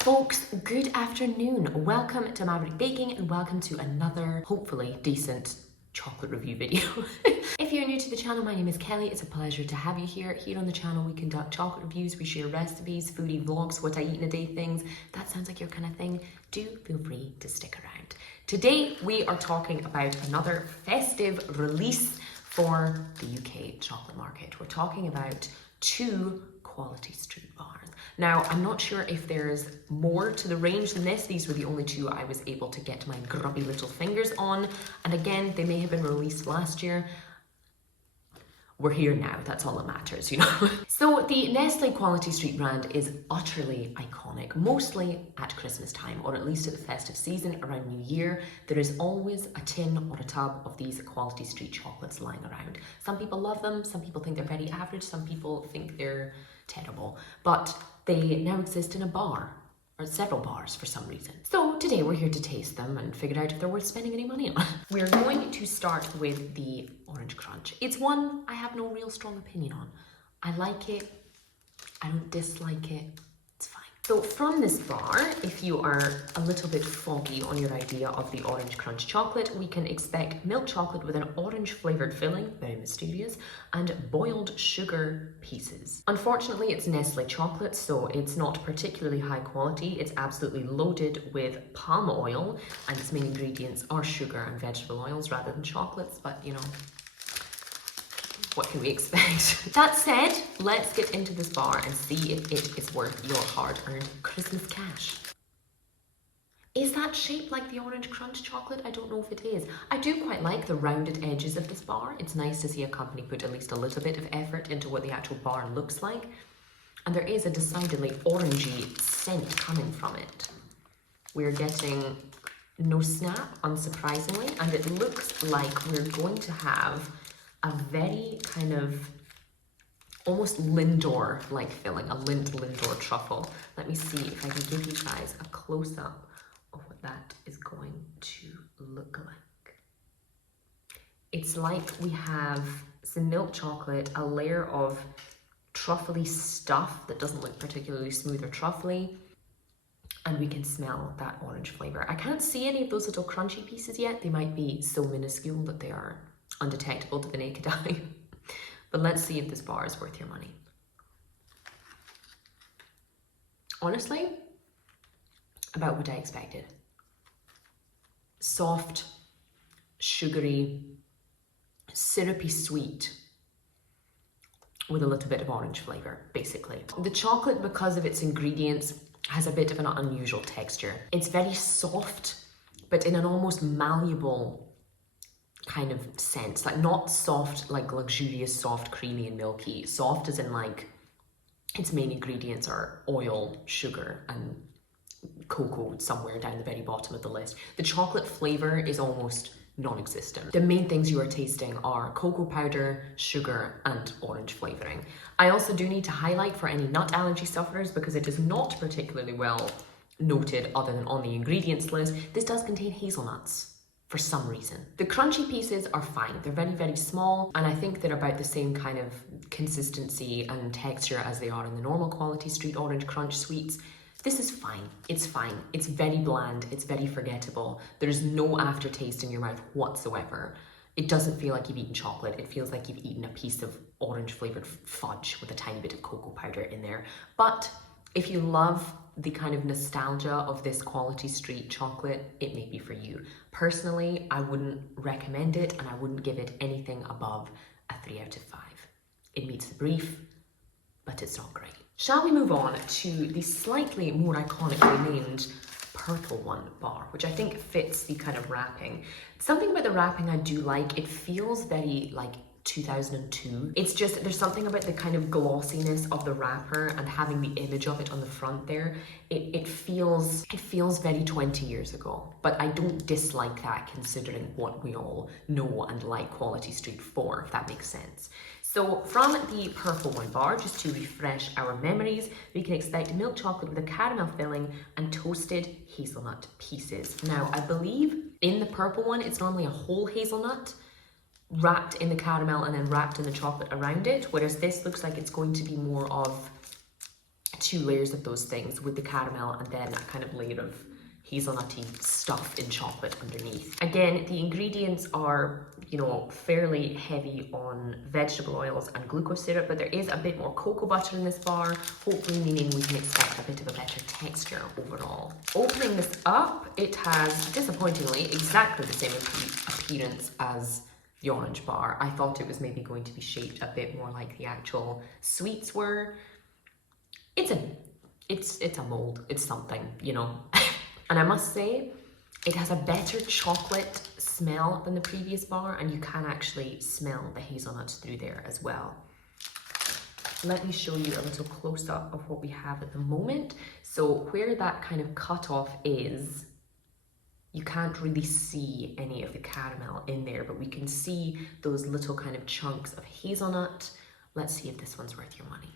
Folks, good afternoon. Welcome to Maverick Baking and welcome to another, hopefully decent chocolate review video. If you're new to the channel, my name is Kelly. It's a pleasure to have you here. Here on the channel, we conduct chocolate reviews, we share recipes, foodie vlogs, what I eat in a day things. If that sounds like your kind of thing, do feel free to stick around. Today, we are talking about another festive release for the UK chocolate market. We're talking about two quality street bars. Now, I'm not sure if there's more to the range than this. These were the only two I was able to get my grubby little fingers on. And again, they may have been released last year. We're here now, that's all that matters, you know. So the Nestle Quality Street brand is utterly iconic, mostly at Christmas time, or at least at the festive season around New Year. There is always a tin or a tub of these Quality Street chocolates lying around. Some people love them, some people think they're very average, some people think they're terrible, but they now exist in a bar, or several bars for some reason. So today we're here to taste them and figure out if they're worth spending any money on. We're going to start with the Orange Crunch. It's one I have no real strong opinion on. I like it, I don't dislike it, it's fine. So from this bar, if you are a little bit foggy on your idea of the Orange Crunch chocolate, we can expect milk chocolate with an orange flavoured filling, very mysterious, and boiled sugar pieces. Unfortunately, it's Nestle chocolate, so it's not particularly high quality. It's absolutely loaded with palm oil, and its main ingredients are sugar and vegetable oils rather than chocolates, but you know, what can we expect? That said, let's get into this bar and see if it is worth your hard-earned Christmas cash. Is that shaped like the Orange Crunch chocolate? I don't know if it is. I do quite like the rounded edges of this bar. It's nice to see a company put at least a little bit of effort into what the actual bar looks like. And there is a decidedly orangey scent coming from it. We're getting no snap, unsurprisingly, and it looks like we're going to have a very kind of almost Lindor-like filling, a Lindor truffle. Let me see if I can give you guys a close-up of what that is going to look like. It's like we have some milk chocolate, a layer of truffly stuff that doesn't look particularly smooth or truffly, and we can smell that orange flavor. I can't see any of those little crunchy pieces yet. They might be so minuscule that they are undetectable to the naked eye. But let's see if this bar is worth your money. Honestly, about what I expected. Soft, sugary, syrupy sweet with a little bit of orange flavor, basically. The chocolate, because of its ingredients, has a bit of an unusual texture. It's very soft, but in an almost malleable kind of sense, like not soft, like luxurious, soft, creamy and milky. Soft as in like its main ingredients are oil, sugar and cocoa somewhere down the very bottom of the list. The chocolate flavor is almost non-existent. The main things you are tasting are cocoa powder, sugar and orange flavoring. I also do need to highlight for any nut allergy sufferers, because it is not particularly well noted other than on the ingredients list, this does contain hazelnuts. For some reason. The crunchy pieces are fine. They're very, very small, and I think they're about the same kind of consistency and texture as they are in the normal Quality Street Orange Crunch sweets. This is fine. It's fine. It's very bland. It's very forgettable. There's no aftertaste in your mouth whatsoever. It doesn't feel like you've eaten chocolate. It feels like you've eaten a piece of orange flavored fudge with a tiny bit of cocoa powder in there. But if you love the kind of nostalgia of this Quality Street chocolate, it may be for you. Personally, I wouldn't recommend it, and I wouldn't give it anything above a 3 out of 5. It meets the brief, but it's not great. Shall we move on to the slightly more iconically named purple one bar, which I think fits the kind of wrapping. Something about the wrapping I do like. It feels very like 2002. It's just, there's something about the kind of glossiness of the wrapper and having the image of it on the front there. It feels very 20 years ago, but I don't dislike that considering what we all know and like Quality Street for, if that makes sense. So from the purple one bar, just to refresh our memories, we can expect milk chocolate with a caramel filling and toasted hazelnut pieces. Now, I believe in the purple one, it's normally a whole hazelnut wrapped in the caramel and then wrapped in the chocolate around it, whereas this looks like it's going to be more of 2 layers of those things with the caramel and then a kind of layer of hazelnutty stuff in chocolate underneath. Again, the ingredients are, you know, fairly heavy on vegetable oils and glucose syrup, but there is a bit more cocoa butter in this bar, hopefully meaning we can expect a bit of a better texture overall. Opening this up, it has, disappointingly, exactly the same appearance as the orange bar. I thought it was maybe going to be shaped a bit more like the actual sweets were. It's a mold, it's something, you know. And I must say, it has a better chocolate smell than the previous bar, and you can actually smell the hazelnuts through there as well. Let me show you a little close-up of what we have at the moment. So where that kind of cutoff is, you can't really see any of the caramel in there, but we can see those little kind of chunks of hazelnut. Let's see if this one's worth your money.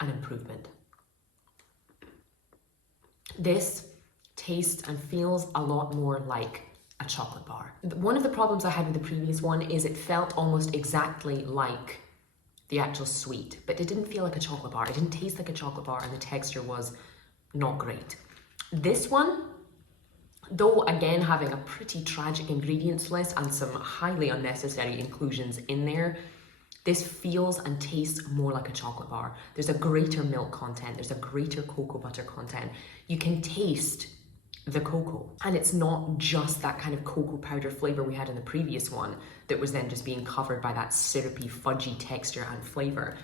An improvement. This tastes and feels a lot more like a chocolate bar. One of the problems I had with the previous one is it felt almost exactly like the actual sweet, but it didn't feel like a chocolate bar. It didn't taste like a chocolate bar, and the texture was not great. This one, though again having a pretty tragic ingredients list and some highly unnecessary inclusions in there, this feels and tastes more like a chocolate bar. There's a greater milk content, there's a greater cocoa butter content. You can taste the cocoa, and it's not just that kind of cocoa powder flavor we had in the previous one that was then just being covered by that syrupy, fudgy texture and flavor.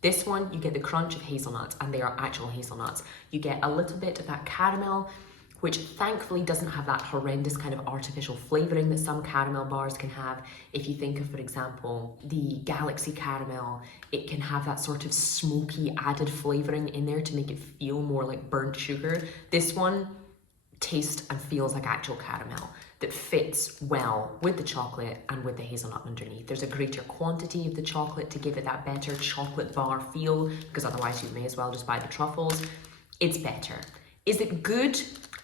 This one, you get the crunch of hazelnuts, and they are actual hazelnuts. You get a little bit of that caramel, which thankfully doesn't have that horrendous kind of artificial flavoring that some caramel bars can have. If you think of, for example, the Galaxy caramel, it can have that sort of smoky added flavoring in there to make it feel more like burnt sugar. This one tastes and feels like actual caramel that fits well with the chocolate and with the hazelnut underneath. There's a greater quantity of the chocolate to give it that better chocolate bar feel, because otherwise you may as well just buy the truffles. It's better. Is it good?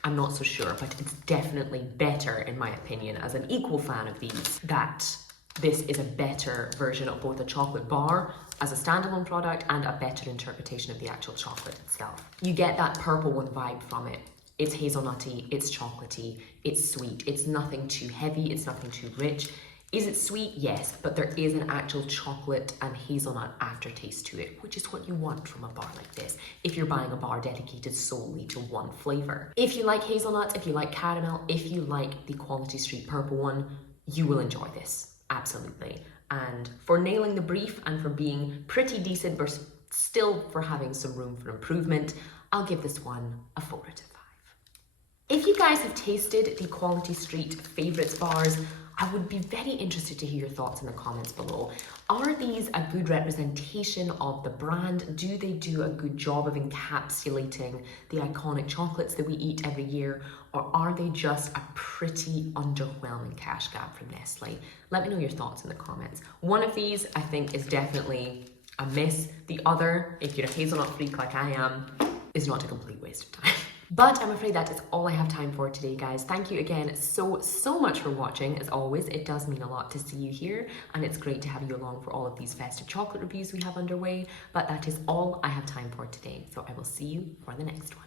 I'm not so sure, but it's definitely better, in my opinion, as an equal fan of these, that this is a better version of both a chocolate bar as a standalone product and a better interpretation of the actual chocolate itself. You get that purple one vibe from it. It's hazelnutty, it's chocolatey, it's sweet. It's nothing too heavy, it's nothing too rich. Is it sweet? Yes, but there is an actual chocolate and hazelnut aftertaste to it, which is what you want from a bar like this, if you're buying a bar dedicated solely to one flavor. If you like hazelnuts, if you like caramel, if you like the Quality Street purple one, you will enjoy this, absolutely. And for nailing the brief and for being pretty decent, but still for having some room for improvement, I'll give this one a 4 out of 5. If you guys have tasted the Quality Street Favourites bars, I would be very interested to hear your thoughts in the comments below. Are these a good representation of the brand? Do they do a good job of encapsulating the iconic chocolates that we eat every year? Or are they just a pretty underwhelming cash grab from Nestle? Let me know your thoughts in the comments. One of these I think is definitely a miss. The other, if you're a hazelnut freak like I am, is not a complete waste of time. But I'm afraid that is all I have time for today, guys. Thank you again so much for watching. As always, it does mean a lot to see you here, and it's great to have you along for all of these festive chocolate reviews we have underway. But that is all I have time for today, so I will see you for the next one.